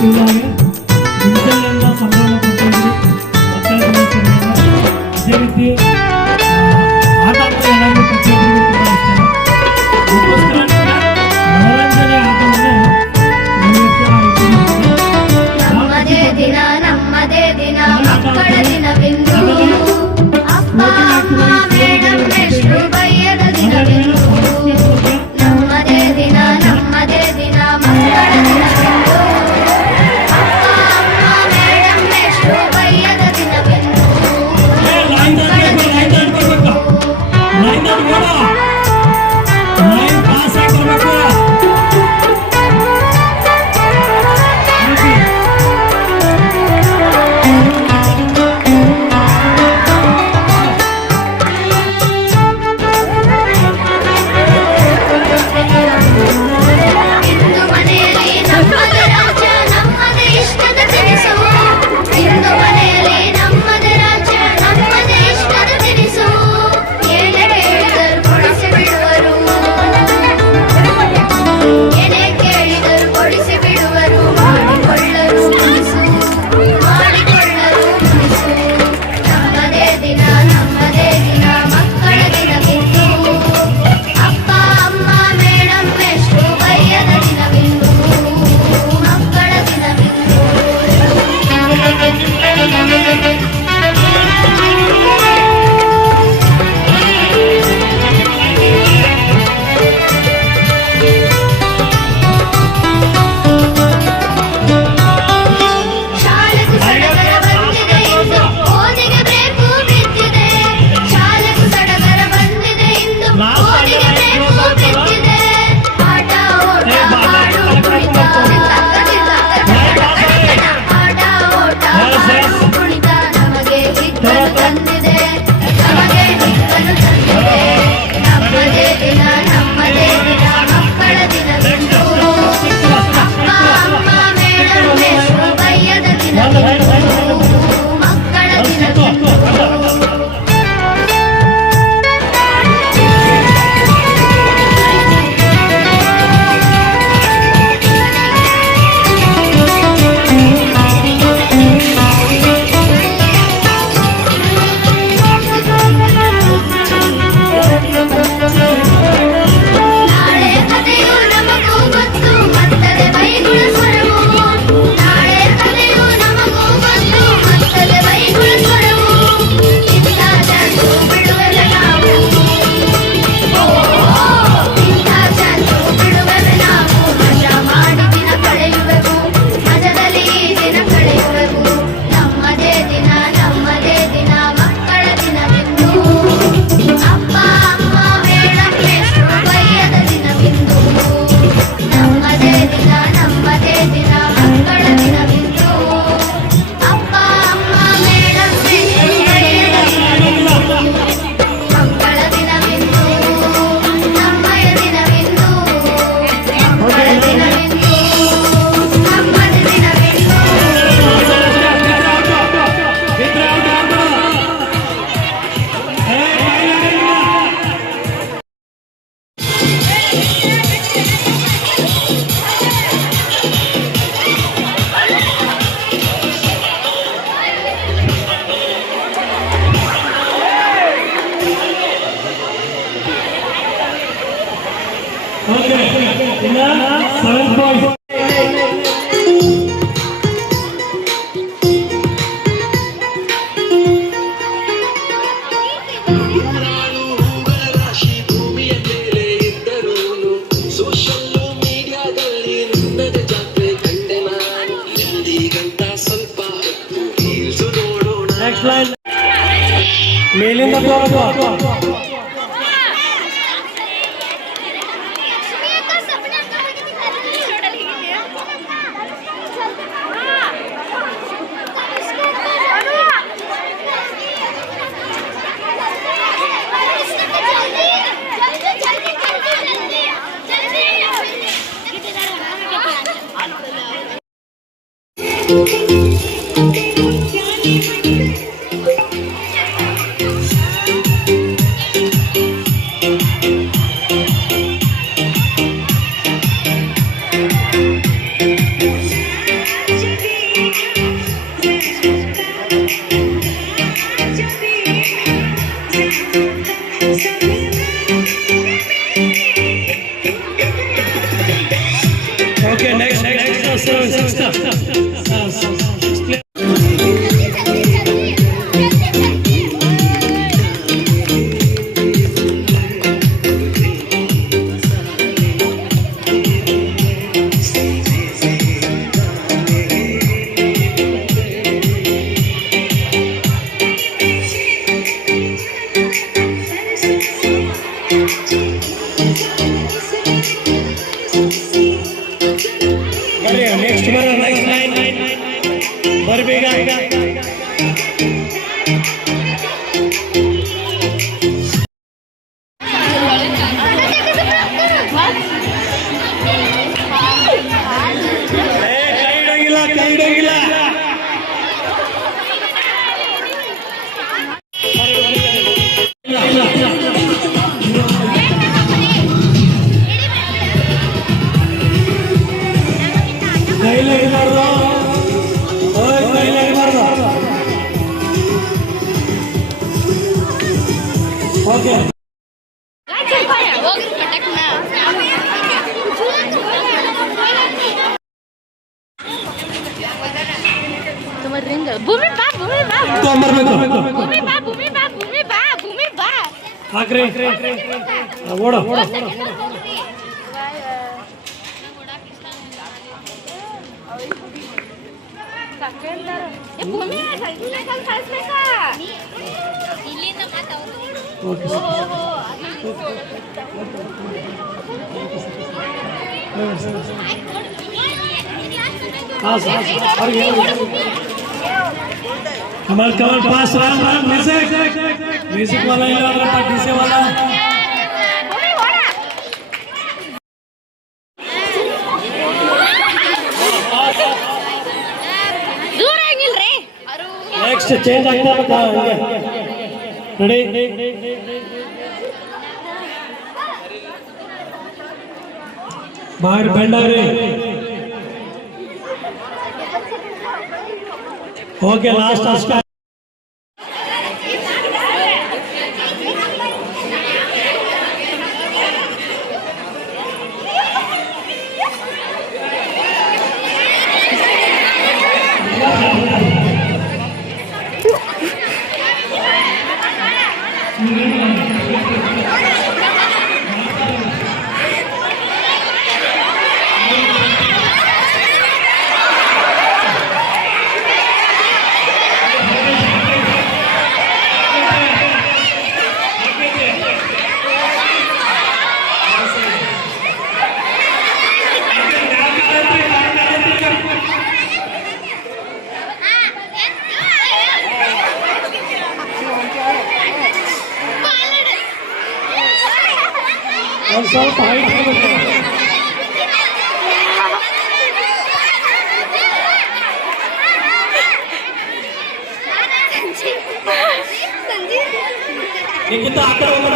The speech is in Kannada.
ಗೊತ್ತಿದ್ದಾಗೆ ಮುಂಚೆಲ್ಲ ಸಂಭ್ರಮ ಕೊಟ್ಟಿದ್ವಿ ಮಕ್ಕಳ ದಿನಾಚರಣೆಯನ್ನು. ಅದೇ ರೀತಿ ಆಟ ಎಲ್ಲರಿಗೂ ಪ್ರತಿಯೊಬ್ಬರಿಗೂ ತುಂಬ ಇಷ್ಟ. ಅದಕ್ಕೋಸ್ಕರ ಮನೋರಂಜನೆ ಆಟವನ್ನು ಈ ವರ್ಷ ನಮ್ಮದೇ ದಿನ ನಮ್ಮದೇ ದಿನ ಮಕ್ಕಳ ದಿನವೆಂದು ಅಪ್ಪ ಅಮ್ಮ ಮೇಡಮ್ ಎಷ್ಟು ಬಯ್ಯದ ದಿನವೆಂದು ನಮ್ಮದೇ ದಿನ ನಮ್ಮದೇ ದಿನ ಮಕ್ಕಳ ದಿನವೆಂದು ಅಪ್ಪ ಅಮ್ಮ ಮೇಡಮ್ ಎಷ್ಟು ಬಯ್ಯದ ದಿನವೆಂದು ಮೇಲಿಂದ ನೆಕ್ಸ್ಟ್ ಬರ್ಬೇಕ ಕೈ ಇಡಂಗಿಲ್ಲ ಓಕೆ ಭೂಮಿ ಬಾ ಭೂಮಿ ಬಾ ತೊಗೊಂಬರ್ಬೇಕು ಭೂಮಿ ಬಾ ಭೂಮಿ ಬಾ ಭೂಮಿ ಬಾ ಭೂಮಿ ಬಾ ಹಾಕ್ರಿ ಓಡೋ ಭೂಮಿ ಕಳಿಸ್ಬೇಕಾ ಇಲ್ಲಿಂದ ಓಕೆ ಹಾಂ ಸರ್ कमल कमल पास राम राम म्यूजिक म्यूजिक वाला ये वाला डीजे वाला ದೂರ ಆಗಿಲ್ರಿ नेक्स्ट चेंज ಆಗ್ತಾ ಇರುತ್ತಾ ready bar Bhandari okay last ಅಷ್ಟ ಒಂದು ಸ್ವಲ್ಪ ಹೈಟ್ ಹೋಗುತ್ತೆ ನಿಕ್ಕಿಂತ ಆ ಕಡೆ ಹೋಗೋಣ